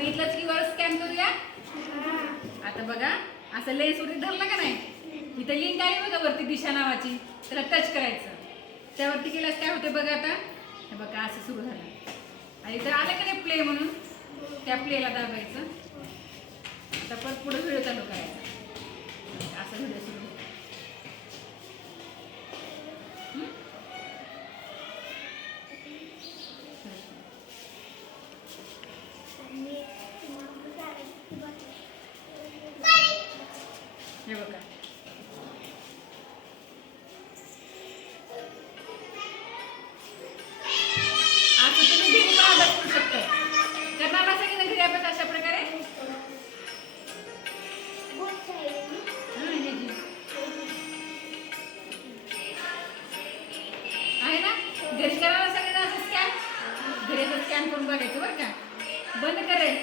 मग इथलंच QR scan करूया. आता बघा असं लेन्स वरती धरला का नाही, इथं लिंक आली बघा वरती दिशा नावाची, त्याला टच करायचं. त्यावरती केल्यास काय होते बघा. आता हे बघा असं सुरू झालं आणि इथं आलं का नाही प्ले म्हणून, त्या प्लेला दाबायचं. आता परत पुढे व्हिडिओ चालू करायचा. असं व्हिडिओ सुरू. हे बघा असं तुम्ही घरी पण अभ्यास करू शकता. करणार असेल की घरी अभ्यास अशा प्रकारे. आहे ना, घरी करायला सगळं असं स्कॅन, घरी असं स्कॅन करून बघायचं बरं का. बंद करेल.